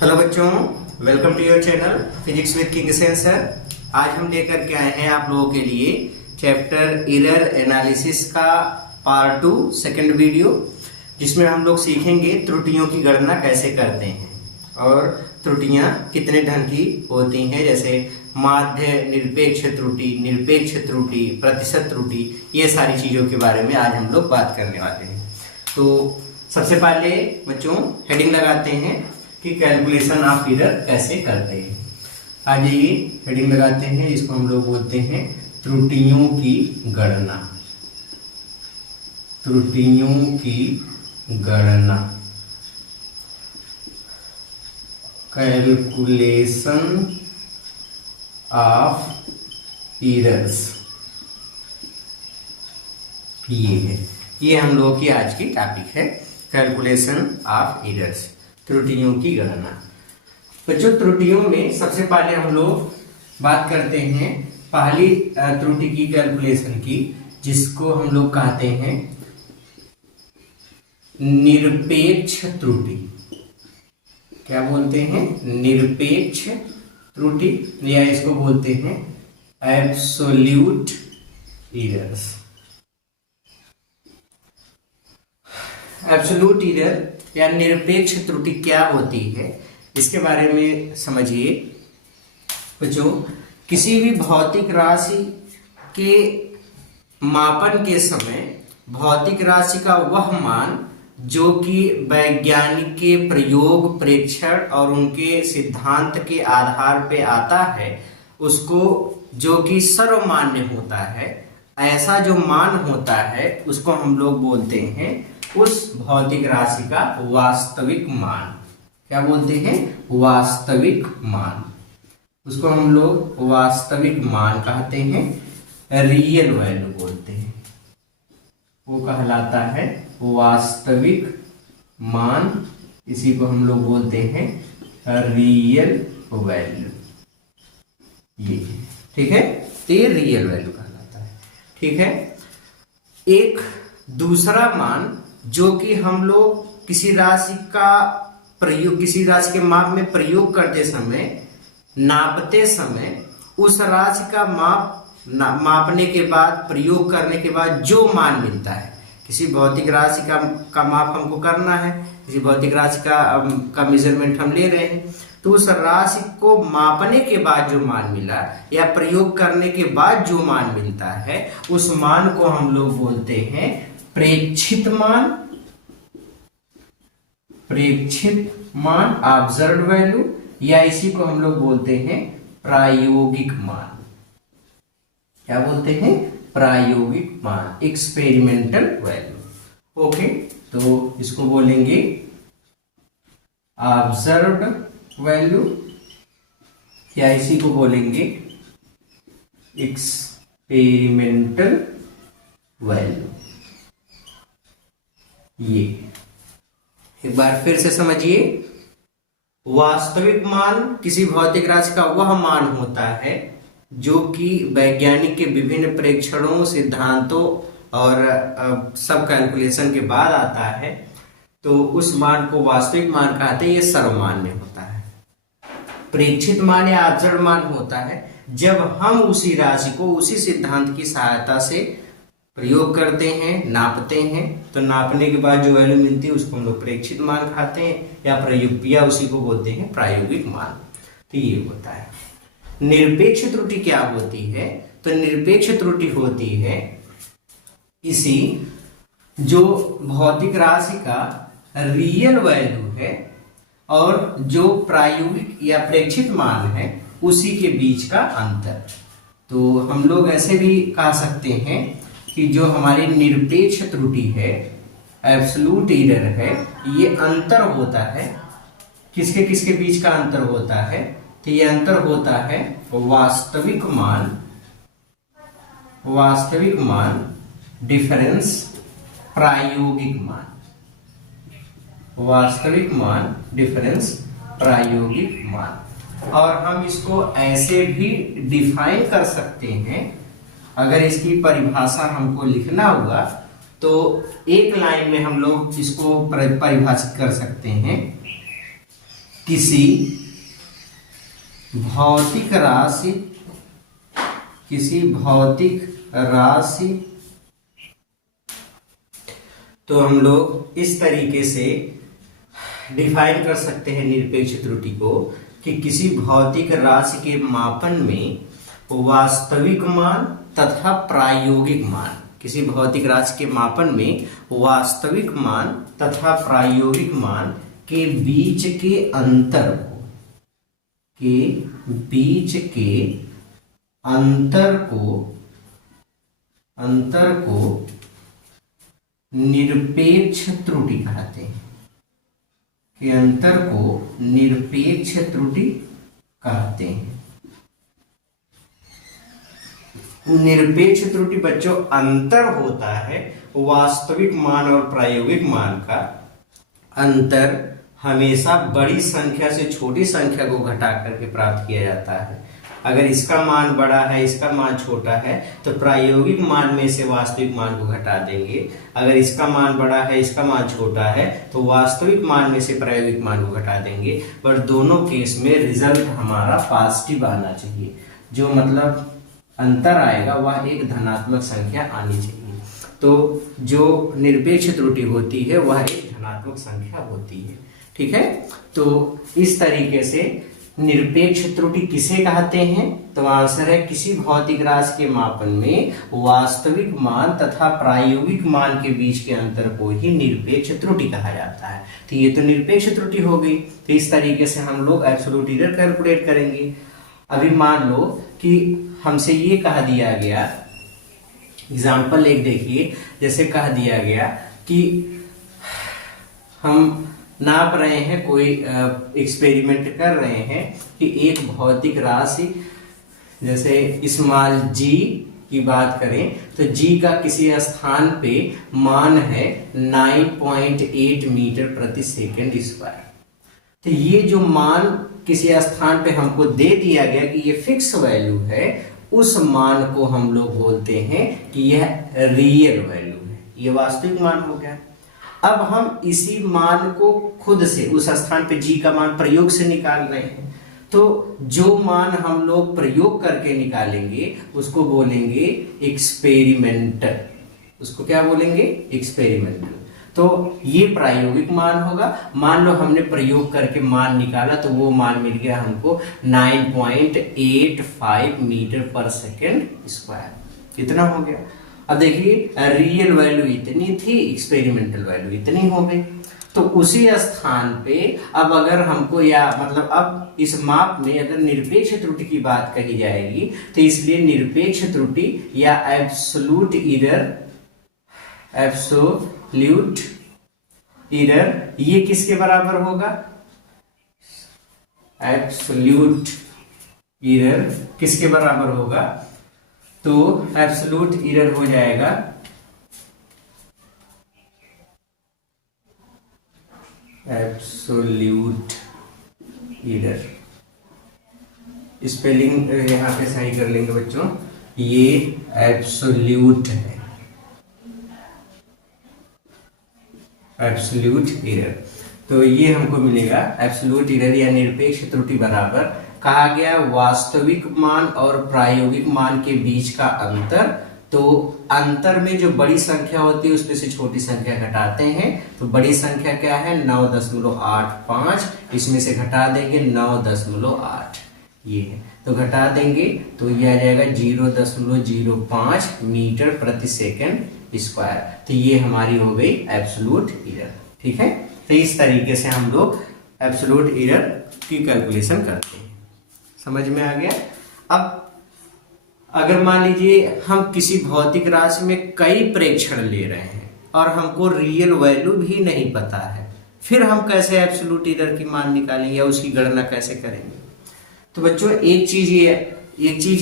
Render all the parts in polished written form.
Hello बच्चों, welcome to your channel physics with king sir. आज हम लेकर के आए हैं आप लोगों के लिए चैप्टर एरर एनालिसिस का पार्ट 2 सेकंड वीडियो, जिसमें हम लोग सीखेंगे त्रुटियों की गणना कैसे करते हैं और त्रुटियां कितने ढंग की होती हैं, जैसे माध्य, निरपेक्ष त्रुटि, प्रतिशत त्रुटि, ये सारी चीजों के बारे में आज हम लोग बात करने वाले हैं। तो सबसे पहले बच्चों हेडिंग लगाते हैं कि कैलकुलेशन ऑफ एरर कैसे करते हैं। आ जाइए, हेडिंग लगाते हैं, इसको हम लोग बोलते हैं त्रुटियों की गणना। त्रुटियों की गणना, कैलकुलेशन ऑफ एरर्स, ये हम लोग की आज की टॉपिक है, कैलकुलेशन ऑफ एरर्स, त्रुटियों की गणना। तो जो त्रुटियों में सबसे पहले हम लोग बात करते हैं पहली त्रुटि की कैलकुलेशन की, जिसको हम लोग कहते हैं निरपेक्ष त्रुटि। क्या बोलते हैं? निरपेक्ष त्रुटि, या इसको बोलते हैं एब्सोल्यूट एरर्स। एब्सोल्यूट एरर या निरपेक्ष त्रुटि क्या होती है, इसके बारे में समझिए बच्चों। किसी भी भौतिक राशि के मापन के समय भौतिक राशि का वह मान जो कि वैज्ञानिक के प्रयोग, प्रेक्षण और उनके सिद्धांत के आधार पे आता है, उसको जो कि सर्वमान्य होता है, ऐसा जो मान होता है उसको हम लोग बोलते हैं उस भौतिक राशि का वास्तविक मान। क्या बोलते हैं? वास्तविक मान। उसको हम लोग वास्तविक मान कहते हैं, रियल वैल्यू बोलते हैं, वो कहलाता है वास्तविक मान। इसी को हम लोग बोलते हैं रियल वैल्यू। ये ठीक है, तो ये रियल वैल्यू कहलाता है। ठीक है, एक दूसरा मान जो कि हम लोग किसी राशि का प्रयोग, किसी राशि के माप में प्रयोग करते समय, नापते समय, उस राशि का मापने के बाद, प्रयोग करने के बाद जो मान मिलता है, किसी भौतिक राशि का माप हमको करना है, किसी भौतिक राशि का मेजरमेंट हम ले रहे हैं, तो उस राशि को मापने के बाद जो मान मिला या प्रयोग करने के बाद जो मान मिलता है, उस मान को हम लोग बोलते हैं प्रेक्षित मान। प्रेक्षित मान, ऑब्जर्व्ड वैल्यू, या इसी को हम लोग बोलते हैं प्रायोगिक मान। क्या बोलते हैं? प्रायोगिक मान, एक्सपेरिमेंटल वैल्यू। ओके, तो इसको बोलेंगे ऑब्जर्व्ड वैल्यू, या इसी को बोलेंगे एक्सपेरिमेंटल वैल्यू। ये एक बार फिर से समझिए, वास्तविक मान किसी भौतिक राशि का वह मान होता है जो कि वैज्ञानिक के विभिन्न प्रेक्षणों, सिद्धांतों और सब कैलकुलेशन के बाद आता है, तो उस मान को वास्तविक मान कहते हैं। ये सर्वमान्य होता है। प्रेक्षित मान या ऑब्जर्व्ड मान होता है जब हम उसी राशि को उसी सिद्धांत की सहायता से प्रयोग करते हैं, नापते हैं, तो नापने के बाद जो वैल्यू मिलती है उसको हम लोग प्रेक्षित मान खाते हैं, या प्रयोग, या उसी को बोलते हैं प्रायोगिक मान। तो ये होता है। निरपेक्ष त्रुटि क्या होती है? तो निरपेक्ष त्रुटि होती है किसी जो भौतिक राशि का रियल वैल्यू है और जो प्रायोगिक या प्रेक्षित मान है उसी के बीच का अंतर। तो हम लोग ऐसे भी कह सकते हैं कि जो हमारी निरपेक्ष त्रुटि है, एब्सोल्यूट एरर है, ये अंतर होता है। किसके किसके बीच का अंतर होता है? तो ये अंतर होता है वास्तविक मान डिफरेंस प्रायोगिक मान। वास्तविक मान डिफरेंस प्रायोगिक मान। और हम इसको ऐसे भी डिफाइन कर सकते हैं, अगर इसकी परिभाषा हमको लिखना हुआ तो एक लाइन में हम लोग इसको परिभाषित कर सकते हैं किसी भौतिक राशि तो हम लोग इस तरीके से डिफाइन कर सकते हैं निरपेक्ष त्रुटि को कि किसी भौतिक राशि के मापन में वास्तविक मान तथा प्रायोगिक मान, किसी भौतिक राशि के मापन में वास्तविक मान तथा प्रायोगिक मान के बीच के अंतर को निरपेक्ष त्रुटि कहते हैं, के अंतर को निरपेक्ष त्रुटि कहते हैं। निरपेक्ष त्रुटि बच्चों अंतर होता है वास्तविक मान और प्रायोगिक मान का। अंतर हमेशा बड़ी संख्या से छोटी संख्या को घटा करके प्राप्त किया जाता है। अगर इसका मान बड़ा है, इसका मान छोटा है, तो प्रायोगिक मान में से वास्तविक मान को घटा देंगे। अगर इसका मान बड़ा है, इसका मान छोटा है, तो वास्तविक मान में से प्रायोगिक मान को घटा देंगे। पर दोनों केस में रिजल्ट हमारा पॉजिटिव आना चाहिए। जो मतलब अंतर आएगा वह एक धनात्मक संख्या आनी चाहिए। तो जो निरपेक्ष त्रुटि होती है वह एक धनात्मक संख्या होती है। ठीक है, तो इस तरीके से निरपेक्ष त्रुटि किसे कहते हैं? तो आंसर है किसी भौतिक राशि के मापन में वास्तविक मान तथा प्रायोगिक मान के बीच के अंतर को ही निरपेक्ष त्रुटि कहा जाता है। तो ये तो निरपेक्ष त्रुटि हो गई। तो इस तरीके से हम लोग एब्सोल्यूट एरर कैलकुलेट करेंगे। अभी मान लो कि हमसे ये कहा दिया गया, एग्जाम्पल एक देखिए, जैसे कहा दिया गया कि हम नाप रहे हैं, कोई एक्सपेरिमेंट कर रहे हैं कि एक भौतिक राशि, जैसे स्मॉल जी की बात करें तो जी का किसी स्थान पे मान है 9.8 मीटर प्रति सेकंड स्क्वायर। तो ये जो मान किसी स्थान पे हमको दे दिया गया कि ये फिक्स वैल्यू है, उस मान को हम लोग बोलते हैं कि यह रियल वैल्यू है, ये वास्तविक मान हो गया। अब हम इसी मान को खुद से उस स्थान पे जी का मान प्रयोग से निकाल रहे हैं। तो जो मान हम लोग प्रयोग करके निकालेंगे उसको बोलेंगे एक्सपेरिमेंटल। उसको क्या बोलेंगे? एक्सपेरिमेंटल। तो ये प्रायोगिक मान होगा। मान लो हमने प्रयोग करके मान निकाला तो वो मान मिल गया हमको 9.85 मीटर पर सेकेंड स्क्वायर। कितना हो गया? अब देखिए रियल वैल्यू इतनी थी, एक्सपेरिमेंटल वैल्यू इतनी हो गई। तो उसी स्थान पे अब अगर हमको, या मतलब अब इस माप में अगर निरपेक्ष त्रुटि की बात कही जाएगी तो इसलिए निरपेक्ष त्रुटि या एब्सोल्यूट एरर ये किसके बराबर होगा? एब्सोल्यूट एरर किसके बराबर होगा? तो एब्सोल्यूट एरर हो जाएगा एब्सोल्यूट एरर। स्पेलिंग यहां पे सही कर लेंगे बच्चों, ये एब्सोल्यूट है, एब्सोल्यूट एरर। तो ये हमको मिलेगा एब्सोल्यूट एरर या निरपेक्ष त्रुटि बराबर, कहा गया वास्तविक मान और प्रायोगिक मान के बीच का अंतर। तो अंतर में जो बड़ी संख्या होती है उसमें से छोटी संख्या घटाते हैं। तो बड़ी संख्या क्या है? 9.85, इसमें से घटा देंगे 9.8, ये है। तो घटा देंगे तो ये आ जाएगा 0.05 मीटर प्रति सेकंड स्क्वायर। तो ये हमारी हो गई एब्सोल्यूट एरर। ठीक है, तो इस तरीके से हम लोग एब्सोल्यूट एरर की कैलकुलेशन करते हैं। समझ में आ गया? अब अगर मान लीजिए हम किसी भौतिक राशि में कई प्रेक्षण ले रहे हैं और हमको रियल वैल्यू भी नहीं पता है, फिर हम कैसे एब्सोल्यूट एरर की मान निकालेंगे या उसकी गणना कैसे करेंगे? तो बच्चों एक चीज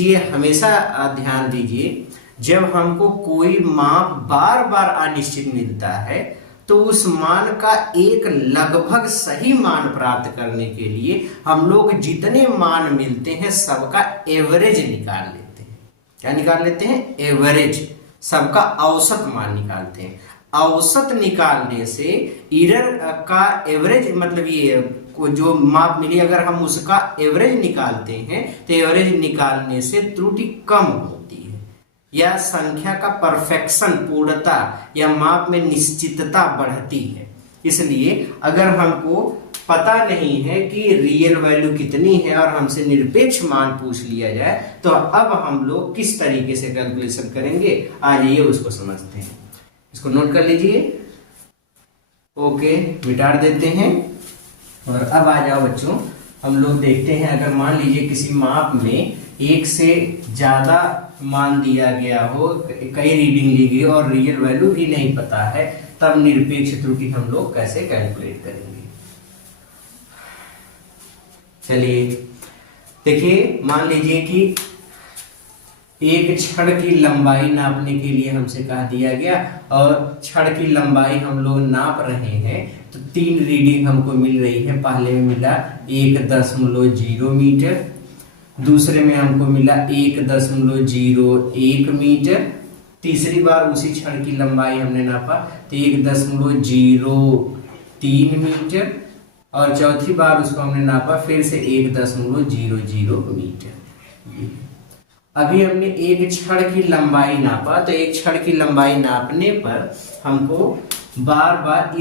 ये हमेशा ध्यान दीजिए, जब हमको कोई माप बार बार अनिश्चित मिलता है तो उस मान का एक लगभग सही मान प्राप्त करने के लिए हम लोग जितने मान मिलते हैं सबका एवरेज निकाल लेते हैं। क्या निकाल लेते हैं? एवरेज, सबका औसत मान निकालते हैं। औसत निकालने से एरर का एवरेज, मतलब ये को जो माप मिली अगर हम उसका एवरेज निकालते हैं तो एवरेज निकालने से त्रुटि कम होती है, या संख्या का परफेक्शन पूर्णता या माप में निश्चितता बढ़ती है। इसलिए अगर हमको पता नहीं है कि रियल वैल्यू कितनी है और हमसे निरपेक्ष मान पूछ लिया जाए तो अब हम लोग किस तरीके से कैलकुलेशन करेंगे, आ जाइए उसको समझते हैं। इसको नोट कर लीजिए। ओके, मिटा देते हैं। और अब आ जाओ बच्चों, हम लोग देखते हैं अगर मान लीजिए किसी माप में एक से ज्यादा मान दिया गया हो, कई रीडिंग ली गई और रियल वैल्यू भी नहीं पता है, तब निरपेक्ष त्रुटि हम लोग कैसे कैलकुलेट करेंगे। चलिए देखिए, मान लीजिए कि एक छड़ की लंबाई नापने के लिए हमसे कहा दिया गया और छड़ की लंबाई हम लोग नाप रहे हैं तो 3 रीडिंग हमको मिल रही है। पहले में मिला 1.0 मीटर, दूसरे में हमको मिला 1.01 मीटर, तीसरी बार उसी छड़ की लंबाई हमने नापा तो 1.03 मीटर और चौथी बार उसको हमने नापा फिर से 1.00 मीटर। अभी हमने एक छड़ की लंबाई नापा तो एक छड़ की लंबाई नापने पर हमको बार बार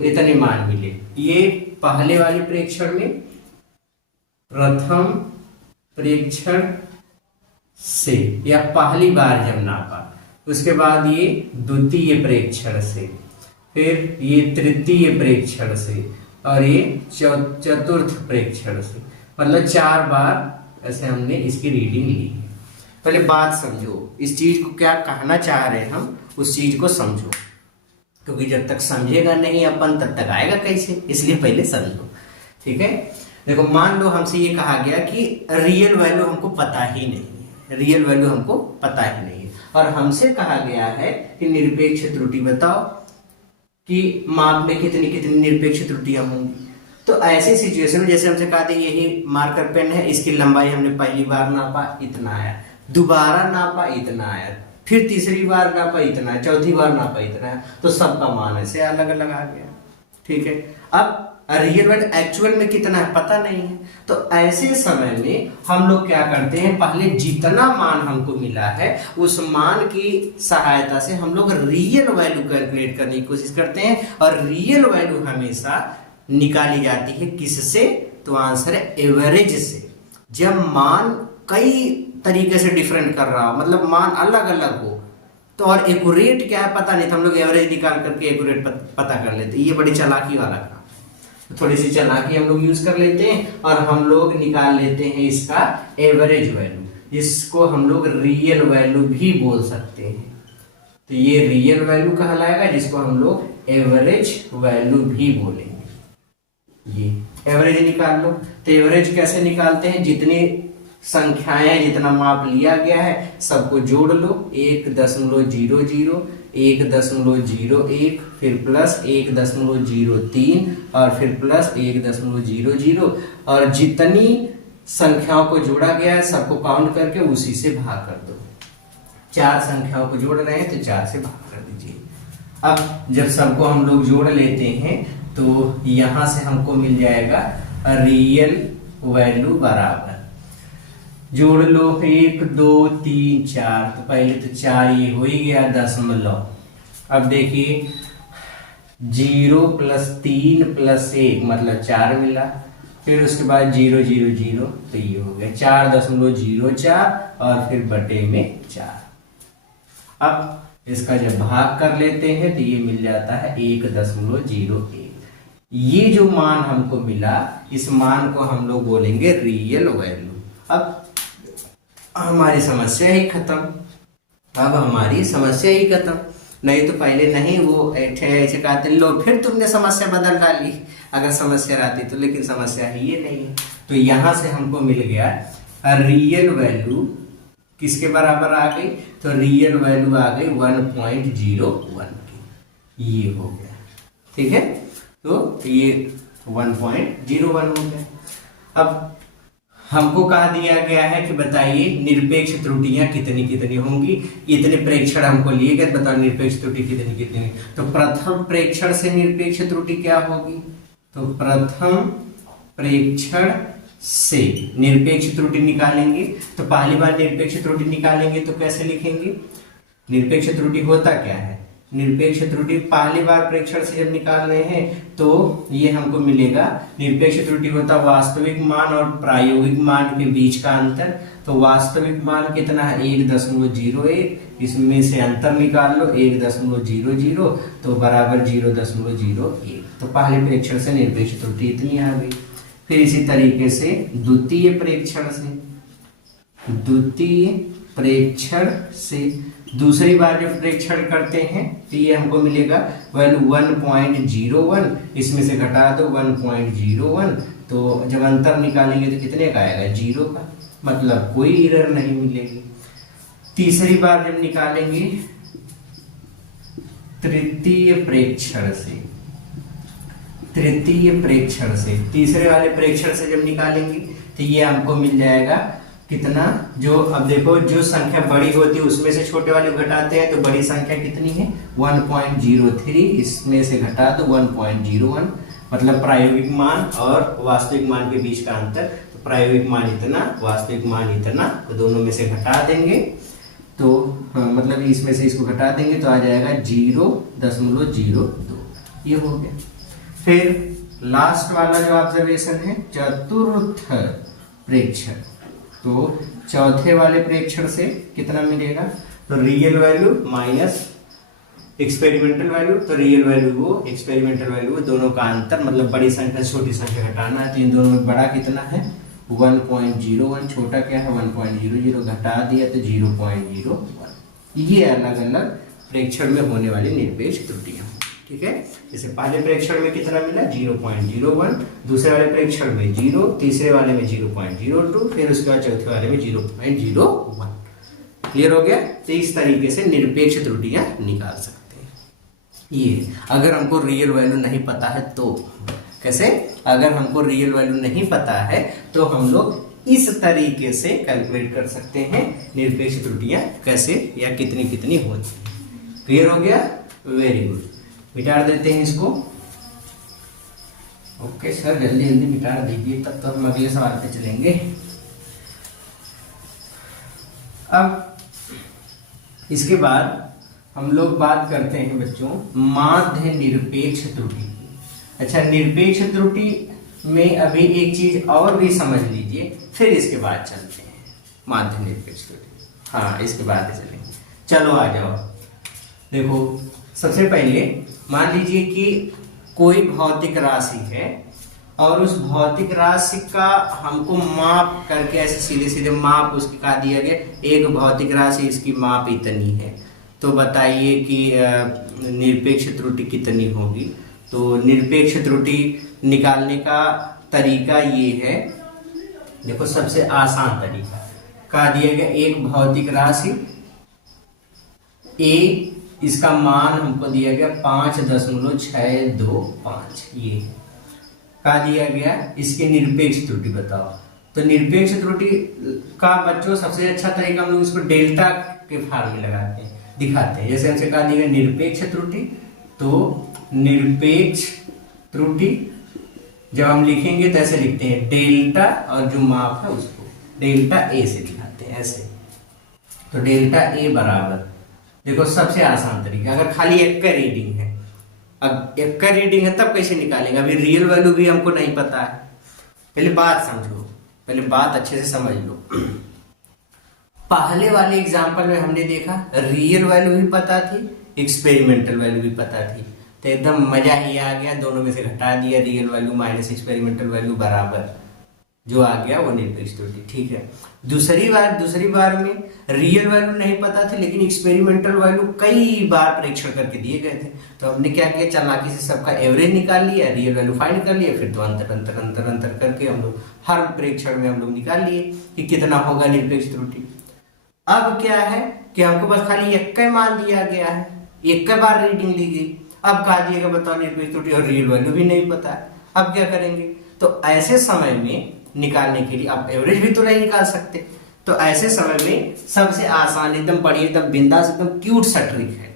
इतने मान मिले। ये पहले वाले प्रेक्षण में, प्रथम प्रेक्षण से या पहली बार जब नापा, उसके बाद ये द्वितीय प्रेक्षण से, फिर ये तृतीय प्रेक्षण से और ये चतुर्थ प्रेक्षण से, मतलब 4 बार ऐसे हमने इसकी रीडिंग ली है। पहले बात समझो, इस चीज को क्या कहना चाह रहे हैं हम, उस चीज को समझो, क्योंकि जब तक समझेगा नहीं अपन तब तक आएगा कैसे, इसलिए पहले समझो। ठीक है, देखो मान लो हमसे ये कहा गया कि रियल वैल्यू हमको पता ही नहीं है, रियल वैल्यू हमको पता ही नहीं है और हमसे कहा गया है कि निरपेक्ष त्रुटि बताओ कि माप में कितनी कितनी निरपेक्ष त्रुटियां होंगी। तो ऐसी सिचुएशन में जैसे हमसे कहा था यही मार्कर पेन है, इसकी लंबाई हमने पहली बार नापा इतना आया, दोबारा नापा इतना आया, फिर तीसरी बार नापा इतना, चौथी बार नापा इतना है, तो सबका मान ऐसे अलग अलग आ गया। ठीक है, अब रियल वैल्यू एक्चुअल में कितना है पता नहीं है, तो ऐसे समय में हम लोग क्या करते हैं, पहले जितना मान हमको मिला है उस मान की सहायता से हम लोग रियल वैल्यू कैलकुलेट करने की कोशिश करते हैं और रियल वैल्यू हमेशा निकाली जाती है किससे, तो आंसर है एवरेज से। जब मान कई तरीके से डिफरेंट कर रहा हो, मतलब मान अलग अलग हो, तो और एक्यूरेट क्या है पता नहीं, तो हम लोग एवरेज निकाल करके एक्यूरेट पता कर लेते हैं। ये बड़ी चालाकी वाला काम, तो थोड़ी सी चालाकी हम लोग यूज कर लेते हैं और हम लोग निकाल लेते हैं इसका एवरेज वैल्यू, जिसको हम लोग रियल वैल्यू भी बोल सकते हैं। तो ये रियल वैल्यू कहलाएगा, जिसको हम लोग एवरेज वैल्यू भी बोलेंगे। ये एवरेज निकाल लो, तो एवरेज कैसे निकालते हैं, जितनी संख्याएं जितना माप लिया गया है सबको जोड़ लो, 1.00, 1.01, फिर प्लस 1.03 और फिर प्लस 1.00 और जितनी संख्याओं को जोड़ा गया है सबको काउंट करके उसी से भाग कर दो। 4 संख्याओं को जोड़ रहे हैं तो 4 से भाग कर दीजिए। अब जब सबको हम लोग जोड़ लेते हैं तो यहां से हमको मिल जाएगा रियल वैल्यू बराबर, जोड़ लो 1 2 3 4, तो पहले तो 4 ये हो ही गया दशमलव। अब देखिए 0 + 3 + 1 मतलब 4 मिला, फिर उसके बाद 0 0 0, तो ये हो गया 4.04 और फिर बटे में 4। अब इसका जब भाग कर लेते हैं तो ये मिल जाता है 1.01। ये जो मान हमको मिला, इस मान को हम लोग बोलेंगे रियल वैल्यू। अब हमारी समस्या ही खत्म, अब हमारी समस्या ही खत्म। नहीं तो पहले नहीं वो ऐसे कहते लो फिर तुमने समस्या बदल डाली अगर समस्या रहती तो, लेकिन समस्या ही ये नहीं है। तो यहां से हमको मिल गया रियल वैल्यू किसके बराबर आ गई, तो रियल वैल्यू आ गई 1.01 की, ये हो गया। ठीक है, तो ये 1.01 हो गया। अब हमको कहा दिया गया है कि बताइए निरपेक्ष त्रुटियां कितनी कितनी होंगी, इतने प्रेक्षण हमको लिए गए, बताओ निरपेक्ष त्रुटि कितनी कितनी। तो प्रथम प्रेक्षण से निरपेक्ष त्रुटि क्या होगी, तो प्रथम प्रेक्षण से निरपेक्ष त्रुटि निकालेंगे। तो पहली बार निरपेक्ष त्रुटि निकालेंगे तो कैसे लिखेंगे? निरपेक्ष त्रुटि होता क्या है? निरपेक्ष त्रुटि पहली बार प्रेक्षण से जब निकाल रहे हैं तो ये हमको मिलेगा, निरपेक्ष त्रुटि होता वास्तविक मान और प्रायोगिक मान के बीच का अंतर। तो वास्तविक मान कितना है? 1.01, इसमें से अंतर निकाल लो 1.00, तो बराबर 0.01। तो पहले प्रेक्षण से निरपेक्ष त्रुटि इतनी आ गई। फिर इसी तरीके से द्वितीय प्रेक्षण से दूसरी बार जब प्रेक्षण करते हैं तो ये हमको मिलेगा वैल्यू 1.01, इसमें से घटा दो 1.01, तो जब अंतर निकालेंगे तो कितने का आएगा? 0 का, मतलब कोई एरर नहीं मिलेगी। तीसरी बार जब निकालेंगे तृतीय प्रेक्षण से तीसरे वाले प्रेक्षण से जब निकालेंगे तो ये हमको मिल जाएगा कितना? जो अब देखो, जो संख्या बड़ी होती है उसमें से छोटे वाले घटाते हैं तो बड़ी संख्या कितनी है? 1.03, इसमें से घटा दो 1.01, मतलब प्रायोगिक मान और वास्तविक मान के बीच का अंतर। तो प्रायोगिक मान इतना, वास्तविक मान इतना, तो दोनों में से घटा देंगे तो मतलब इसमें से इसको घटा देंगे तो आ जाएगा 0.02, ये हो गया। फिर लास्ट वाला जो ऑब्जर्वेशन है चतुर्थ प्रेक्षण, तो चौथे वाले प्रेक्षण से कितना मिलेगा? तो real value minus experimental value, तो रियल वैल्यू वो, एक्सपेरिमेंटल वैल्यू वो, दोनों का अंतर, मतलब बड़ी संख्या छोटी संख्या घटाना है। तो इन दोनों में बड़ा कितना है? 1.01, छोटा क्या है? 1.00, घटा दिया तो 0.01। ये अलग अलग प्रेक्षण में होने वाली निरपेक्ष त्रुटियां, ठीक है। जैसे पहले प्रेक्षण में कितना मिला? 0.01, दूसरे वाले प्रेक्षण में 0, तीसरे वाले में 0.02, फिर उसके बाद चौथे वाले में 0.01। क्लियर हो गया? तो इस तरीके से निरपेक्ष त्रुटियां निकाल सकते हैं। ये अगर हमको रियल वैल्यू नहीं पता है तो कैसे? अगर हमको रियल वैल्यू नहीं पता है तो हम लोग इस तरीके से कैलकुलेट कर सकते हैं निरपेक्ष त्रुटियां कैसे या कितनी कितनी होती है। क्लियर हो गया? Very good. मिटा देते हैं इसको। ओके सर, जल्दी जल्दी मिटा दीजिए, तब तो हम अगले सवाल पे चलेंगे। अब इसके बाद हम लोग बात करते हैं बच्चों माध्य निरपेक्ष त्रुटि। अच्छा, निरपेक्ष त्रुटि में अभी एक चीज और भी समझ लीजिए, फिर इसके बाद चलते हैं माध्य निरपेक्ष त्रुटि। हाँ, इसके बाद चलेंगे। चलो आ जाओ। देखो, सबसे पहले मान लीजिए कि कोई भौतिक राशि है और उस भौतिक राशि का हमको माप करके ऐसे सीधे सीधे माप उसकी का दिया गया, एक भौतिक राशि इसकी माप इतनी है, तो बताइए कि निरपेक्ष त्रुटि कितनी होगी। तो निरपेक्ष त्रुटि निकालने का तरीका ये है, देखो सबसे आसान तरीका का दिया गया, एक भौतिक राशि ए, इसका मान हमको दिया गया 5.625, ये का दिया गया, इसके निरपेक्ष त्रुटि बताओ। तो निरपेक्ष त्रुटि का बच्चों सबसे अच्छा तरीका हम लोग इसको डेल्टा के फॉर्म में लगाते हैं, दिखाते हैं। जैसे हमसे कहा दिया गया निरपेक्ष त्रुटि, तो निरपेक्ष त्रुटि जब हम लिखेंगे तो ऐसे लिखते हैं, डेल्टा और जो माप है उसको डेल्टा ए से दिखाते हैं ऐसे। तो डेल्टा ए बराबर, देखो सबसे आसान तरीका, अगर खाली एक का रीडिंग है, अब एक का रीडिंग है तब कैसे निकालेंगे? अभी रियल वैल्यू भी हमको नहीं पता है। पहले बात समझो, पहले बात अच्छे से समझ लो। पहले वाले एग्जांपल में हमने देखा रियल वैल्यू भी पता थी, एक्सपेरिमेंटल वैल्यू भी पता थी, तो एकदम मजा ही आ गया, दोनों में से घटा दिया, real value minus experimental value बराबर, जो आ गया वो निरपेक्ष त्रुटि, ठीक है। दूसरी बार में रियल वैल्यू नहीं पता थी लेकिन एक्सपेरिमेंटल वैल्यू कई बार परीक्षण करके दिए गए थे, तो हमने क्या किया, चालाकी से सबका एवरेज निकाल लिया, रियल वैल्यू फाइंड कर लिया, फिर तो अंतर करके हम लोग हर परीक्षण में हम लोग निकाल लिए कि कितना होगा निरपेक्ष त्रुटि। अब क्या है कि हमको बस खाली एक का मान दिया गया है, एक का बार रीडिंग ली गई, अब कहा दिएगा बताओ निरपेक्ष त्रुटि और रियल वैल्यू भी नहीं पता है, अब क्या करेंगे? तो ऐसे समय में निकालने के लिए आप एवरेज भी तो नहीं निकाल सकते, तो ऐसे समय में सबसे आसान एकदम बढ़िया एकदम बिंदास एकदम क्यूट सा ट्रिक है,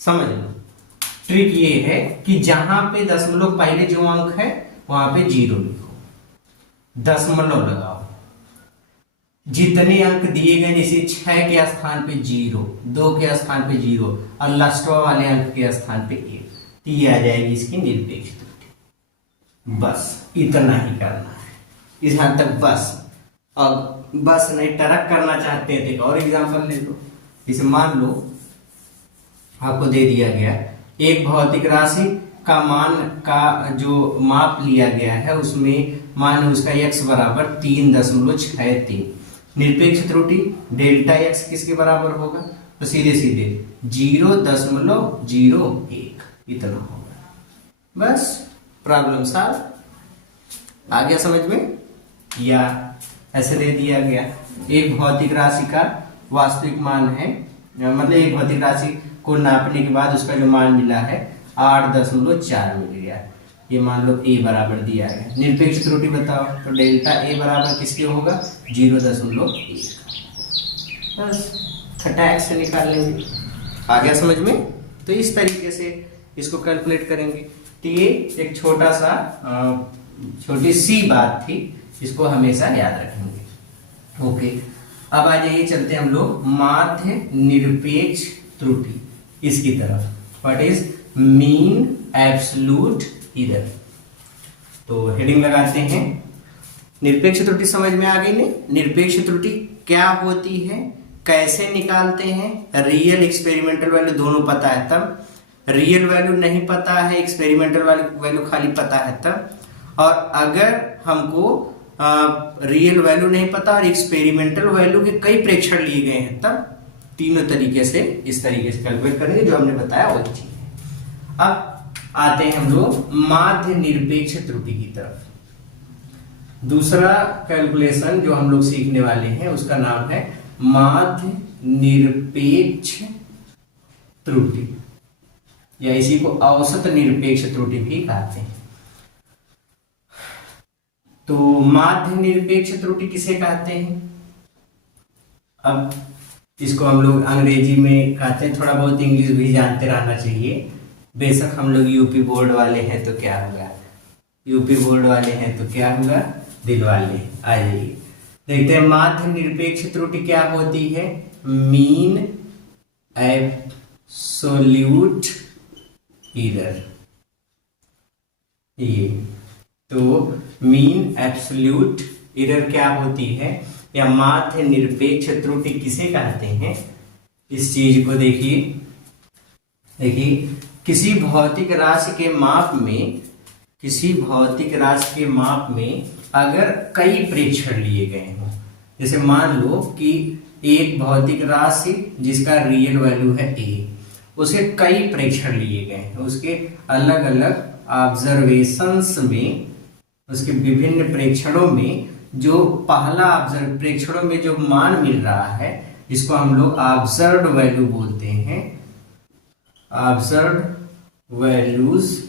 समझ लो। ट्रिक ये है कि जहां पे दशमलव पहले जो अंक है वहां पे 0 लिखो, दशमलव लगाओ। जितने अंक दिए गए, जैसे 6 के स्थान पे 0, 2 के स्थान पे 0 और लास्टवा वाले अंक के स्थान पे 1, तो ये आ जाएगी इसकी निरपेक्ष त्रुटि। बस इतना ही करना है, इस हद तक बस। और बस नहीं टरक करना चाहते हैं तो एक और एग्जांपल ले लो। जैसे मान लो आपको दे दिया गया एक भौतिक राशि का मान का जो माप लिया गया है, उसमें मान उसका x बराबर 3.63, निरपेक्ष त्रुटि डेल्टा x किसके बराबर होगा, तो सीधे सीधे 0.01 इतना होगा। बस प्रॉब्लम सॉल्व। आ गया समझ में? या ऐसे दे दिया गया एक भौतिक राशि का वास्तविक मान है, मतलब एक भौतिक राशि को नापने के बाद उसका जो मान मिला है 8.4 मिल गया। ये मान लो a बराबर दिया है, निरपेक्ष त्रुटि बताओ, तो डेल्टा a बराबर किसके होगा 0.1। बस खटाक से निकाल लेंगे। आ गया समझ में? तो इस तरीके से इसको कैलकुलेट करेंगे। तो ये एक छोटा सा छोटी सी बात थी, इसको हमेशा याद रखेंगे। ओके, अब आ जाइए, चलते हम लोग माध्य निरपेक्ष त्रुटि इसकी तरफ। What is mean absolute error. तो हेडिंग लगाते हैं, निरपेक्ष त्रुटि समझ में आ गई ने? निरपेक्ष त्रुटि क्या होती है, कैसे निकालते हैं, रियल एक्सपेरिमेंटल वैल्यू दोनों पता है तब, रियल वैल्यू नहीं पता है, एक्सपेरिमेंटल वैल्यू खाली पता है तब, और अगर हमको रियल वैल्यू नहीं पता और एक्सपेरिमेंटल वैल्यू के कई प्रेक्षण लिए गए हैं तब, तीनों तरीके से इस तरीके से कैलकुलेट करेंगे जो हमने बताया वही चीज है। अब आते हैं हम लोग माध्य निरपेक्ष त्रुटि की तरफ। दूसरा कैलकुलेशन जो हम लोग सीखने वाले हैं उसका नाम है माध्य निरपेक्ष त्रुटि, या इसी को औसत निरपेक्ष त्रुटि भी कहते हैं। तो माध्य निरपेक्ष त्रुटि किसे कहते हैं? अब इसको हम लोग अंग्रेजी में कहते हैं, थोड़ा बहुत इंग्लिश भी जानते रहना चाहिए। बेशक हम लोग यूपी बोर्ड वाले हैं तो क्या होगा, यूपी बोर्ड वाले हैं तो क्या होगा, दिल वाले। आ जाइए देखते हैं माध्य निरपेक्ष त्रुटि क्या होती है। Mean absolute error. ये तो मीन एब्सोल्यूट एरर क्या होती है, या माध्य निरपेक्ष त्रुटि किसे कहते हैं? इस चीज को देखिए, किसी भौतिक राशि के माप में, किसी भौतिक राशि के माप में अगर कई प्रेक्षण लिए गए हों, जैसे मान लो कि एक भौतिक राशि जिसका रियल वैल्यू है a, उसके कई प्रेक्षण लिए गए हैं, उसके अलग अलग ऑब्जर्वेशंस में, उसके विभिन्न प्रेक्षणों में जो पहला प्रेक्षणों में जो मान मिल रहा है, जिसको हम लोग ऑब्जर्व्ड वैल्यू बोलते हैं, ऑब्जर्व्ड वैल्यूज,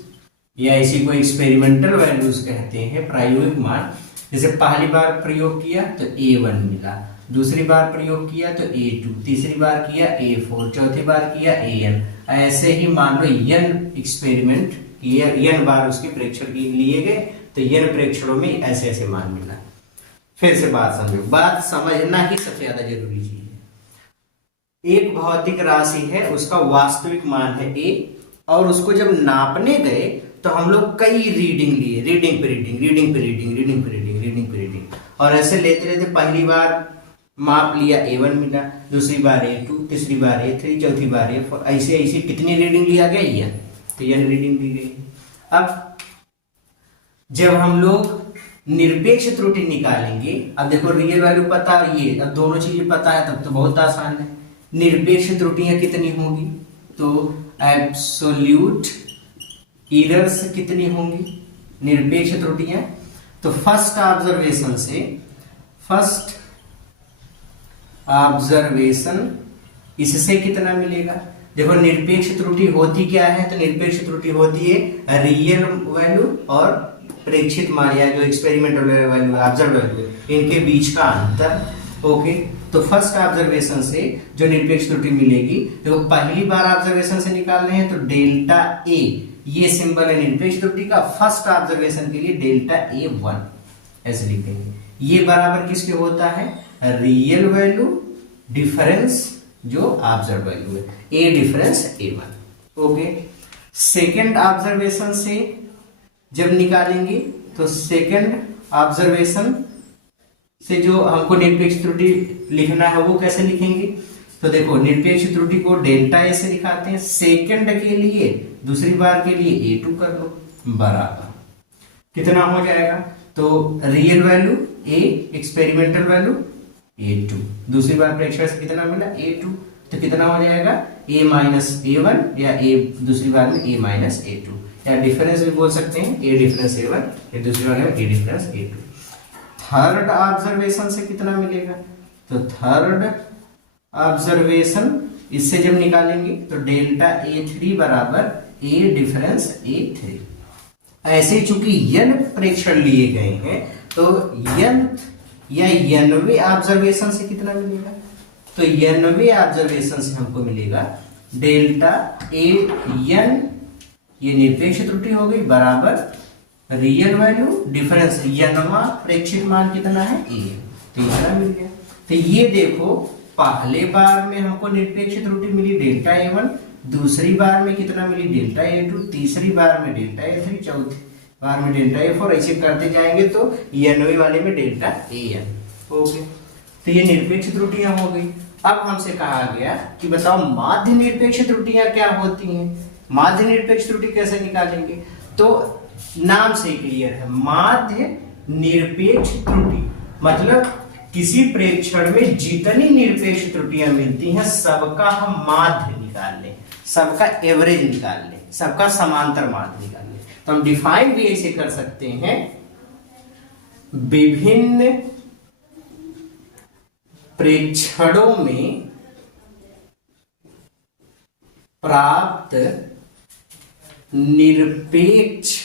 या इसी को एक्सपेरिमेंटल वैल्यूज कहते हैं, प्रायोगिक मान। जैसे पहली बार प्रयोग किया तो A1 मिला, दूसरी बार प्रयोग किया तो A2, तीसरी बार किया A4, चौथी बार किया AN। ऐसे ही मान लो n एक्सपेरिमेंट किया, n बार उसके प्रेक्षण लिए गए तो n प्रेक्षणों में ऐसे ऐसे मान मिला। फिर से बात समझो, बात समझना ही सबसे ज्यादा जरूरी चीज है। एक भौतिक राशि है, उसका वास्तविक मान है a, और उसको जब नापने गए तो हम लोग कई रीडिंग लिए, रीडिंग पे रीडिंग, रीडिंग पे रीडिंग, रीडिंग पे रीडिंग, रीडिंग पे रीडिंग, और ऐसे लेते लेते पहली बार माप लिया A1 मिला, दूसरी बार A2, तीसरी बार A3, चौथी बार A4, ऐसे ऐसे कितनी रीडिंग लिया गया n, तो n रीडिंग ली गई। अब जब हम लोग निरपेक्ष त्रुटि निकालेंगे, अब देखो रियल वैल्यू पता और ये, अब दोनों चीजें पता है तब तो बहुत आसान है। निरपेक्ष त्रुटियां कितनी होंगी, तो एब्सोल्यूट एरर्स कितनी होंगी निरपेक्ष त्रुटियां, तो फर्स्ट ऑब्जर्वेशन इससे कितना मिलेगा। देखो निरपेक्ष त्रुटि होती क्या है, तो निरपेक्ष त्रुटि होती है रियल वैल्यू और प्रेक्षित मान, या जो एक्सपेरिमेंटल वैल्यू, ऑब्जर्व वैल्यू, इनके बीच का अंतर। ओके, तो फर्स्ट ऑब्जर्वेशन से जो निरपेक्ष त्रुटि मिलेगी, तो पहली बार ऑब्जर्वेशन से निकाल रहे हैं तो डेल्टा ए, ये सिंबल है निरपेक्ष त्रुटि का। फर्स्ट ऑब्जर्वेशन के लिए डेल्टा ए 1 ऐसे लिखेंगे। ये बराबर किसके होता है, रियल वैल्यू डिफरेंस जो ऑब्जर्व वैल्यू है, a difference A1। Okay, second observation से जब निकालेंगे तो सेकेंड ऑब्जर्वेशन से जो हमको निरपेक्ष त्रुटि लिखना है वो कैसे लिखेंगे, तो देखो निरपेक्ष त्रुटि को डेल्टा ए से दिखाते हैं। सेकंड के लिए, दूसरी बार के लिए A2 कर लो, बराबर कितना हो जाएगा, तो real value A, experimental value A2, दूसरी बार प्रेक्षण से कितना मिला A2, तो कितना हो जाएगा A माइनस A1 या A दूसरी बार में A माइनस A2, या डिफरेंस भी बोल सकते हैं A डिफरेंस A1 या दूसरी बार में A difference A2। Third observation से कितना मिलेगा, तो थर्ड ऑब्जर्वेशन इससे जब निकालेंगे तो डेल्टा A3 बराबर A डिफरेंस A3। ऐसे चूंकि n प्रेक्षण लिए गए हैं तो n या nवे ऑब्जर्वेशन से कितना मिलेगा, तो nवे ऑब्जर्वेशन से हमको मिलेगा डेल्टा A n, ये निरपेक्ष त्रुटि हो गई, बराबर रियल वैल्यू डिफरेंस nवा प्रेक्षित मान कितना है A, तो इतना मिल गया। तो ये देखो पहले बार में हमको निरपेक्ष त्रुटि मिली डेल्टा A1, दूसरी बार में कितना मिली डेल्टा A2, तीसरी बार में डेल्टा A3, चौथी बार में डेल्टा A4, ऐसे करते जाएंगे तो nवे वाले में डेल्टा AN। ओके, तो ये निरपेक्ष त्रुटियां हो गई। अब हमसे कहा गया कि बताओ माध्य निरपेक्ष त्रुटियां क्या होती हैं, माध्य निरपेक्ष त्रुटि कैसे निकालेंगे, तो नाम से क्लियर है, माध्य निरपेक्ष त्रुटि मतलब किसी प्रेक्षण में जितनी निरपेक्ष त्रुटियां मिलती हैं सबका हम माध्य निकाल लें, सबका एवरेज निकाल लें, सबका समांतर माध्य निकाल लें। तो हम डिफाइन भी ऐसे कर सकते हैं, विभिन्न प्रेक्षणों में प्राप्त निरपेक्ष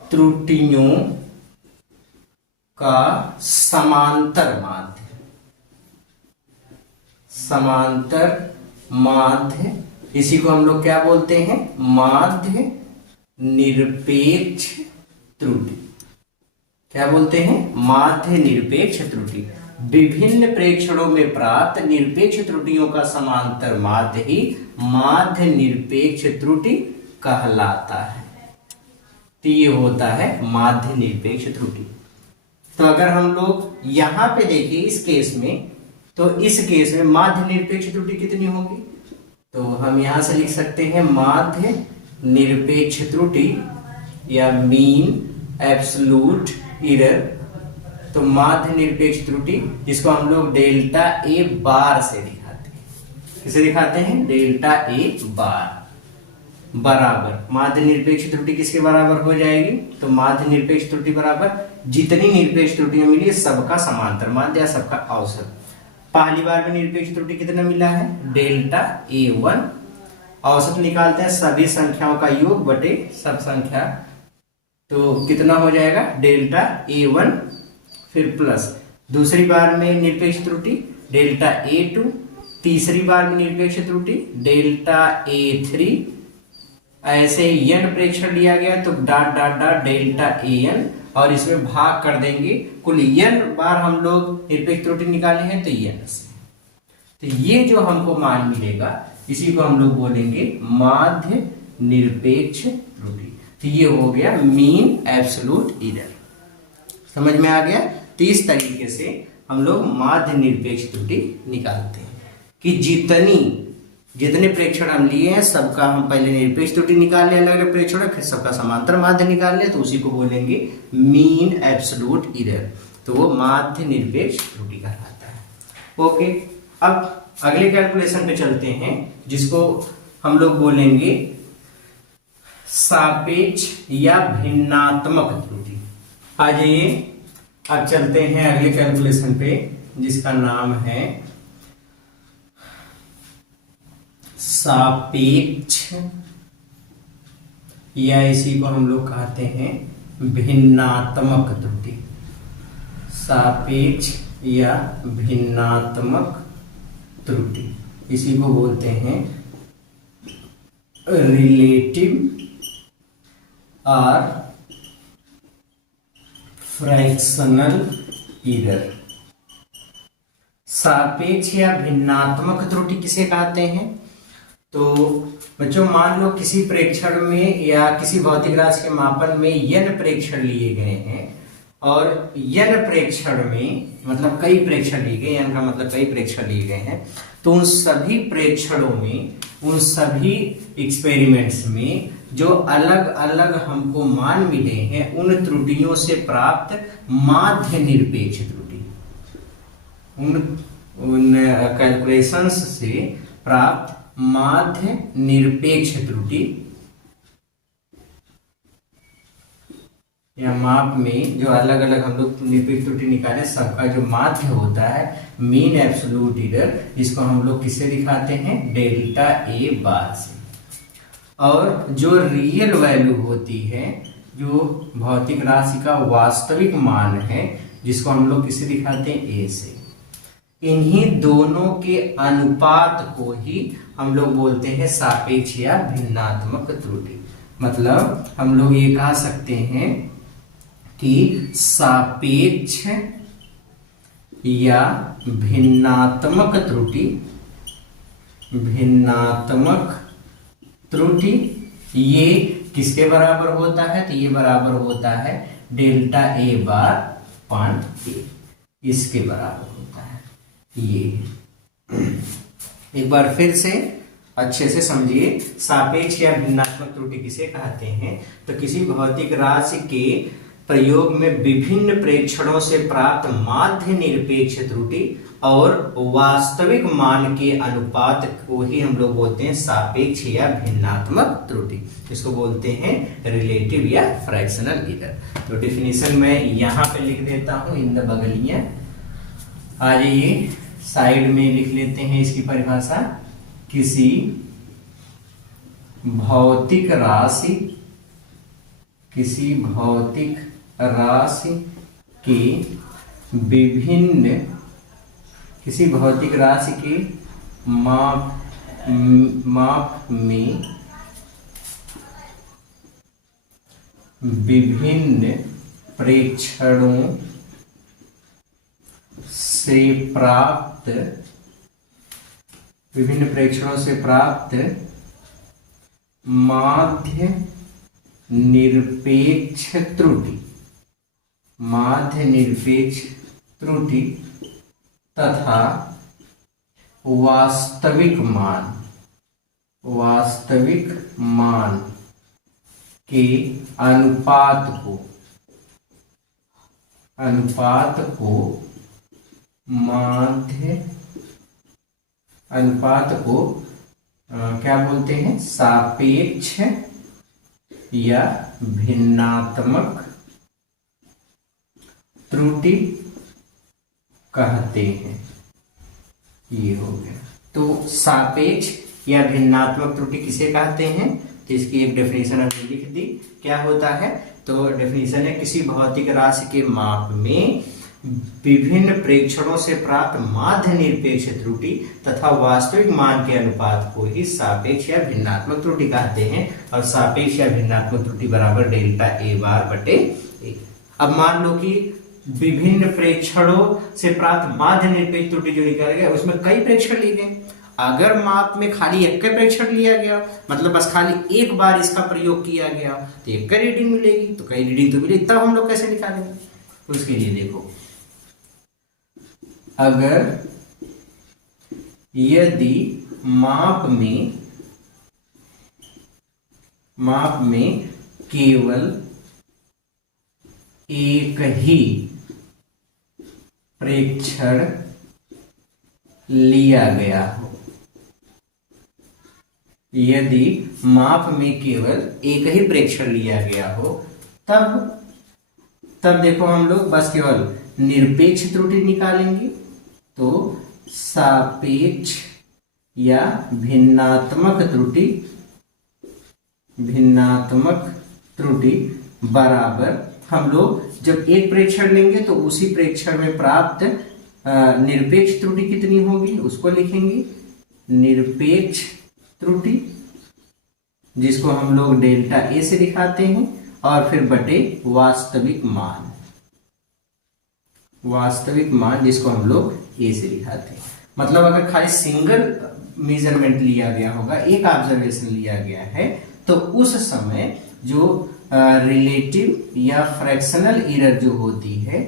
त्रुटियों का समांतर माध्य, समांतर माध्य, इसी को हम लोग क्या बोलते हैं, माध्य निरपेक्ष त्रुटि। क्या बोलते हैं, माध्य निरपेक्ष त्रुटि। विभिन्न प्रेक्षणों में प्राप्त निरपेक्ष त्रुटियों का समांतर माध्य ही माध्य निरपेक्ष त्रुटि कहलाता है। तो ये होता है माध्य निरपेक्ष त्रुटि। तो अगर हम लोग यहां पे देखिए इस केस में, तो इस केस में माध्य निरपेक्ष त्रुटि कितनी होगी, तो हम यहां से लिख सकते हैं माध्य निरपेक्ष त्रुटि या मीन एब्सोल्यूट एरर। तो माध्य निरपेक्ष त्रुटि जिसको हम लोग डेल्टा ए बार से दिखाते हैं, किसे दिखाते हैं, डेल्टा ए बार बराबर माध्य निरपेक्ष त्रुटि किसके बराबर हो जाएगी, तो माध्य निरपेक्ष त्रुटि बराबर जितनी निरपेक्ष त्रुटियां मिली सबका समांतर माध्य या सबका औसत। पहली बार में निरपेक्ष त्रुटि कितना मिला है, डेल्टा A1, औसत निकालते हैं सभी संख्याओं का योग बटे सब संख्या, तो कितना हो जाएगा डेल्टा A1 फिर प्लस दूसरी बार में निरपेक्ष त्रुटि डेल्टा A2, तीसरी बार में निरपेक्ष त्रुटि डेल्टा A3, ऐसे n प्रेक्षण लिया गया तो dot dot dot delta AN और इसमें भाग कर देंगे, कुल n बार हम लोग निरपेक्ष त्रुटि निकाले हैं तो n से, तो ये जो हमको मान मिलेगा इसी को हम लोग बोलेंगे माध्य निरपेक्ष त्रुटि। तो ये हो गया मीन एब्सोल्यूट एरर, समझ में आ गया। तो इस तरीके से हम लोग माध्य निरपेक्ष त्रुटि निकालते हैं कि जितने प्रेक्षण हम लिए हैं सबका हम पहले निरपेक्ष त्रुटि निकाल लें अलग अलग प्रेक्षण, फिर सबका समांतर माध्य निकाल लें, तो उसी को बोलेंगे मीन एब्सोल्यूट एरर, तो वो माध्य निरपेक्ष त्रुटि कहलाता है। ओके, अब अगले कैलकुलेशन पे चलते हैं जिसको हम लोग बोलेंगे सापेक्ष या भिन्नात्मक त्रुटि। आ जाइए अब चलते हैं अगले कैलकुलेशन पे जिसका नाम है सापेक्ष या इसी को हम लोग कहते हैं भिन्नात्मक त्रुटि। सापेक्ष या भिन्नात्मक त्रुटि, इसी को बोलते हैं रिलेटिव और फ्रैक्शनल एरर। सापेक्ष या भिन्नात्मक त्रुटि किसे कहते हैं? तो बच्चों मान लो किसी प्रेक्षण में या किसी भौतिक राशि के मापन में n प्रेक्षण लिए गए हैं और n प्रेक्षण में मतलब कई प्रेक्षण लिए गए, n का मतलब कई प्रेक्षण लिए गए हैं, तो उन सभी प्रेक्षणों में, उन सभी एक्सपेरिमेंट्स में जो अलग अलग हमको मान मिले हैं उन त्रुटियों से प्राप्त माध्य निरपेक्ष त्रुटि, उन कैलकुलेशंस से प्राप्त माध्य निरपेक्ष त्रुटि या माप में जो अलग अलग हम लोग निरपेक्ष त्रुटि निकाले सबका जो माध्य होता है मीन एब्सोल्यूट एरर, इसको हम लोग किससे दिखाते हैं? डेल्टा ए बार से। और जो रियल वैल्यू होती है, जो भौतिक राशि का वास्तविक मान है, जिसको हम लोग किससे दिखाते हैं? ए से। इन्हीं दोनों के अनुपात को ही हम लोग बोलते हैं सापेक्ष या भिन्नात्मक त्रुटि। मतलब हम लोग ये कह सकते हैं कि सापेक्ष या भिन्नात्मक त्रुटि, भिन्नात्मक त्रुटि ये किसके बराबर होता है? तो ये बराबर होता है डेल्टा ए बार पान ए, इसके बराबर होता है। ये एक बार फिर से अच्छे से समझिए, सापेक्ष या भिन्नात्मक त्रुटि किसे कहते हैं? तो किसी भौतिक राशि के प्रयोग में विभिन्न प्रेक्षणों से प्राप्त माध्य निरपेक्ष त्रुटि और वास्तविक मान के अनुपात को ही हम लोग बोलते हैं सापेक्ष या भिन्नात्मक त्रुटि। इसको बोलते हैं रिलेटिव या फ्रैक्शनल एरर। तो डेफिनेशन मैं यहाँ पे लिख देता हूँ इन द बगलियां। आ जाइए साइड में लिख लेते हैं इसकी परिभाषा। किसी भौतिक राशि, किसी भौतिक राशि के विभिन्न, किसी भौतिक राशि के माप में विभिन्न प्रेक्षणों से प्राप्त, विभिन्न प्रेक्षणों से प्राप्त माध्य निरपेक्ष त्रुटि, माध्य निरपेक्ष त्रुटि तथा वास्तविक मान, वास्तविक मान के अनुपात को, अनुपात को माध्य, अनुपात को क्या बोलते हैं? सापेक्ष या भिन्नात्मक त्रुटि कहते हैं। ये हो गया। तो सापेक्ष या भिन्नात्मक त्रुटि किसे कहते हैं? तो इसकी एक डेफिनेशन हमने लिख दी। क्या होता है? तो डेफिनेशन है किसी भौतिक राशि के माप में विभिन्न प्रेक्षणों से प्राप्त माध्य निरपेक्ष त्रुटि तथा वास्तविक मान के अनुपात को ही सापेक्ष या भिन्नात्मक त्रुटि कहते हैं। और सापेक्ष या भिन्नात्मक त्रुटि बराबर डेल्टा ए बार बटे ए। अब मान लो कि विभिन्न प्रेक्षणों से प्राप्त माध्य निरपेक्ष त्रुटि जो निकाला गया उसमें कई प्रेक्षण लिए गए। अगर माप में खाली एक का प्रेक्षण लिया गया, मतलब बस खाली एक बार इसका प्रयोग किया गया, तो एक का रीडिंग मिलेगी, तो कई रीडिंग तो मिलेगी, तब हम लोग कैसे निकालेंगे? उसके लिए देखो, अगर यदि माप में केवल एक ही प्रेक्षण लिया गया हो, यदि माप में केवल एक ही प्रेक्षण लिया गया हो, तब देखो हम लोग बस केवल निरपेक्ष त्रुटि निकालेंगे। तो सापेक्ष या भिन्नात्मक त्रुटि, भिन्नात्मक त्रुटि बराबर हम लोग जब एक प्रेक्षण लेंगे तो उसी प्रेक्षण में प्राप्त निरपेक्ष त्रुटि कितनी होगी उसको लिखेंगे, निरपेक्ष त्रुटि जिसको हम लोग डेल्टा ए से दिखाते हैं, और फिर बटे वास्तविक मान, वास्तविक मान जिसको हम लोग ए से दिखाते हैं। मतलब अगर खाली सिंगल मेजरमेंट लिया गया होगा, एक ऑब्जर्वेशन लिया गया है, तो उस समय जो रिलेटिव या फ्रैक्शनल एरर जो होती है,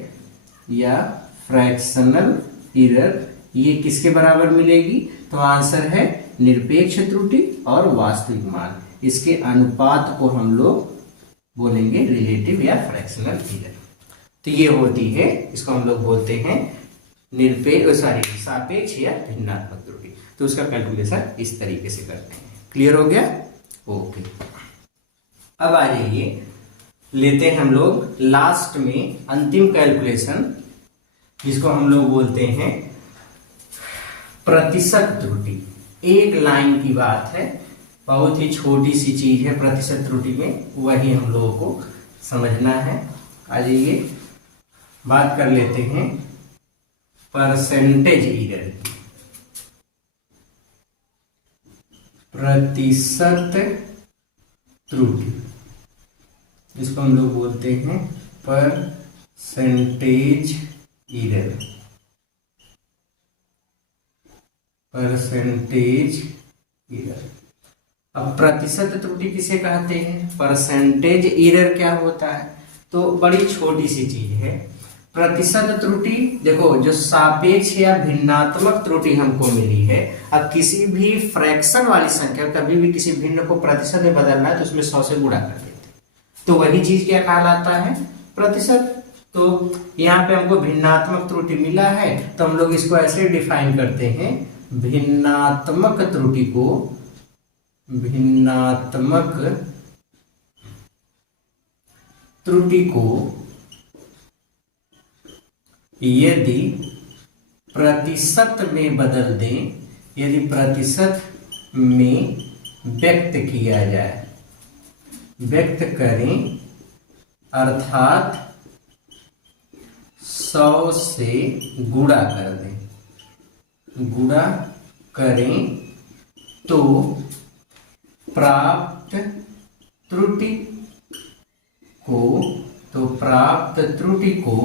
या फ्रैक्शनल एरर, ये किसके बराबर मिलेगी? तो आंसर है निरपेक्ष त्रुटि और वास्तविक मान, इसके अनुपात को हम लोग बोलेंगे रिलेटिव या फ्रैक्शनल एरर। तो ये होती है, इसको हम लोग बोलते हैं सापेक्ष या भिन्नात्मक त्रुटि। तो उसका कैलकुलेशन इस तरीके से करते हैं। क्लियर हो गया? ओके। अब आ जाइए, लेते हैं हम लोग लास्ट में अंतिम कैलकुलेशन, जिसको हम लोग बोलते हैं प्रतिशत त्रुटि। एक लाइन की बात है, बहुत ही छोटी सी चीज है प्रतिशत त्रुटि में, वही हम लोगों को समझना है। आ जाइए, बात कर लेते हैं परसेंटेज एरर की। प्रतिशत त्रुटि, इसको हम लोग बोलते हैं परसेंटेज एरर, परसेंटेज एरर। अब प्रतिशत त्रुटि किसे कहते हैं? परसेंटेज एरर क्या होता है? तो बड़ी छोटी सी चीज है प्रतिशत त्रुटि। देखो, जो सापेक्ष या भिन्नात्मक त्रुटि हमको मिली है, अब किसी भी फ्रैक्शन वाली संख्या, कभी भी किसी भिन्न को प्रतिशत में बदलना है तो उसमें 100 से गुणा कर देते, तो वही चीज क्या कहलाता है? प्रतिशत। तो यहाँ पे हमको भिन्नात्मक त्रुटि मिला है, तो हम लोग इसको ऐसे डिफाइन करते हैं, भिन्नात्मक त्रुटि को, भिन्नात्मक त्रुटि को यदि प्रतिशत में बदल दें, यदि प्रतिशत में व्यक्त किया जाए, व्यक्त करें, अर्थात 100 से गुणा कर दें, गुणा करें, तो प्राप्त त्रुटि को, तो प्राप्त त्रुटि को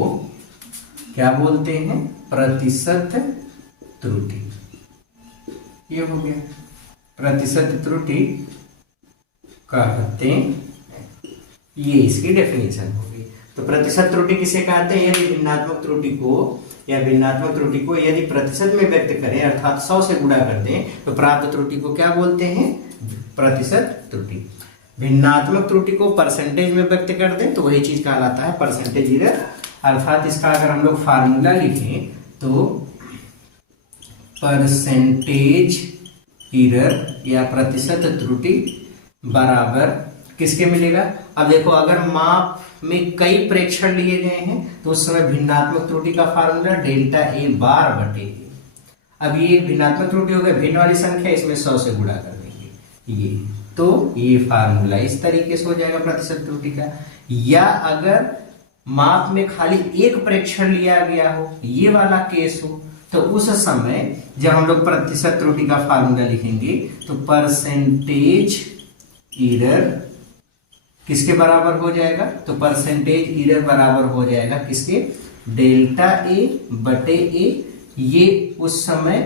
क्या बोलते हैं? प्रतिशत त्रुटि। ये हो गया, प्रतिशत त्रुटि कहते हैं। ये इसकी डेफिनेशन हो गई। तो प्रतिशत त्रुटि किसे कहते हैं? यदि भिन्नात्मक त्रुटि को, या भिन्नात्मक त्रुटि को यदि प्रतिशत में व्यक्त करें, अर्थात 100 से गुणा कर दें, तो प्राप्त त्रुटि को क्या बोलते हैं? प्रतिशत त्रुटि। भिन्नात्मक त्रुटि को परसेंटेज में व्यक्त कर दें तो वही चीज कहलाता है परसेंटेज एरर। अर्थात इसका अगर हम लोग फार्मूला लिखें तो परसेंटेज एरर या प्रतिशत त्रुटि बराबर किसके मिलेगा? अब देखो, अगर माप में कई प्रेक्षण लिए गए हैं तो उस समय भिन्नात्मक त्रुटि का फार्मूला डेल्टा ए बार बटे ए। अब ये भिन्नात्मक त्रुटि हो गई, भिन्न वाली संख्या, इसमें 100 से गुणा कर देंगे ये, तो ये फार्मूला इस तरीके से हो जाएगा प्रतिशत त्रुटि का। या अगर माप में खाली एक प्रेक्षण लिया गया हो, ये वाला केस हो, तो उस समय जब हम लोग प्रतिशत त्रुटि का फार्मूला लिखेंगे तो परसेंटेज एरर किसके बराबर हो जाएगा? तो परसेंटेज एरर बराबर हो जाएगा किसके? डेल्टा ए बटे ए। ये उस समय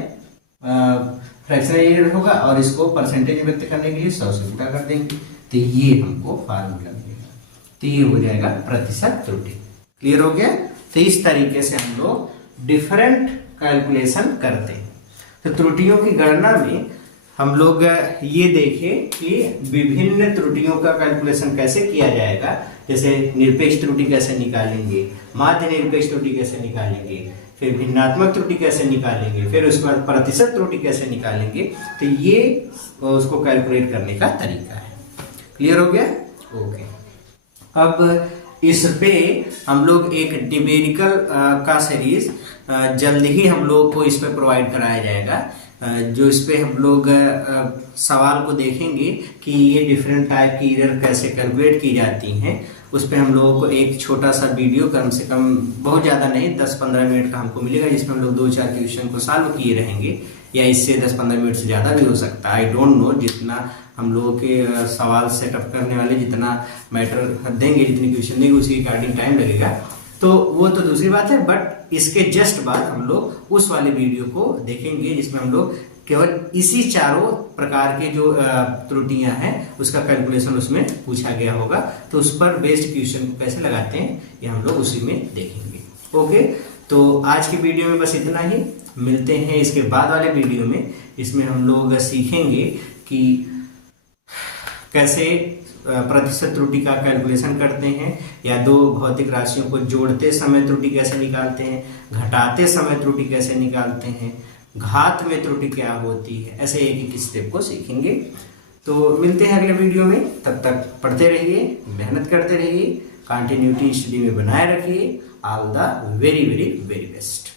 फ्रैक्शनल एरर होगा और इसको परसेंटेज व्यक्त करने के लिए 100 से गुणा कर देंगे, तो ये हमको फार्मूला मिलेगा। तो ये हो जाएगा प्रतिशत त्रुटि। क्लियर हो गया? तो इस तरीके से हम लोग डिफरेंट कैलकुलेशन करते हैं। तो त्रुटियों की गणना में हम लोग ये देखें कि विभिन्न त्रुटियों का कैलकुलेशन कैसे किया जाएगा। जैसे निरपेक्ष त्रुटि कैसे निकालेंगे, माध्य निरपेक्ष त्रुटि कैसे निकालेंगे, फिर भिन्नात्मक त्रुटि कैसे निकालेंगे, फिर उसके बाद प्रतिशत त्रुटि कैसे निकालेंगे। तो ये उसको कैलकुलेट करने का तरीका है। क्लियर हो गया? ओके। अब इस पे हम लोग एक न्यूमेरिकल का सीरीज जल्द ही हम लोग को इस पे प्रोवाइड कराया जाएगा, जो इस पे हम लोग सवाल को देखेंगे कि ये डिफरेंट टाइप की एरर कैसे कैलकुलेट की जाती हैं उस पर हम लोगों को एक छोटा सा वीडियो, कम से कम बहुत ज़्यादा नहीं, 10-15 मिनट का हमको मिलेगा, जिसमें हम लोग 2-4 क्वेश्चन को सॉल्व किए रहेंगे, या इससे 10-15 मिनट से ज़्यादा भी हो सकता है, आई डोंट नो। जितना हम लोगों के सवाल सेटअप करने वाले जितना मैटर देंगे, जितने क्वेश्चन देंगे, उसी अकॉर्डिंग टाइम लगेगा, तो वो तो दूसरी बात है। बट इसके जस्ट बाद हम लोग उस वाले वीडियो को देखेंगे जिसमें हम लोग केवल इसी चारों प्रकार के जो त्रुटियां हैं उसका कैलकुलेशन उसमें पूछा गया होगा, तो उस पर बेस्ड क्वेश्चन को कैसे लगाते हैं ये हम लोग उसी में देखेंगे। ओके, तो आज की वीडियो में बस इतना ही। मिलते हैं इसके बाद वाले वीडियो में, इसमें हम लोग सीखेंगे कि कैसे प्रतिशत त्रुटि का कैलकुलेशन करते हैं, या दो भौतिक राशियों को जोड़ते समय त्रुटि कैसे निकालते हैं, घटाते समय त्रुटि कैसे निकालते हैं, घात में त्रुटि क्या होती है, ऐसे एक एक स्टेप को सीखेंगे। तो मिलते हैं अगले वीडियो में, तब तक पढ़ते रहिए, मेहनत करते रहिए, कंटिन्यूटी स्टडी में बनाए रखिए। All the very very very best.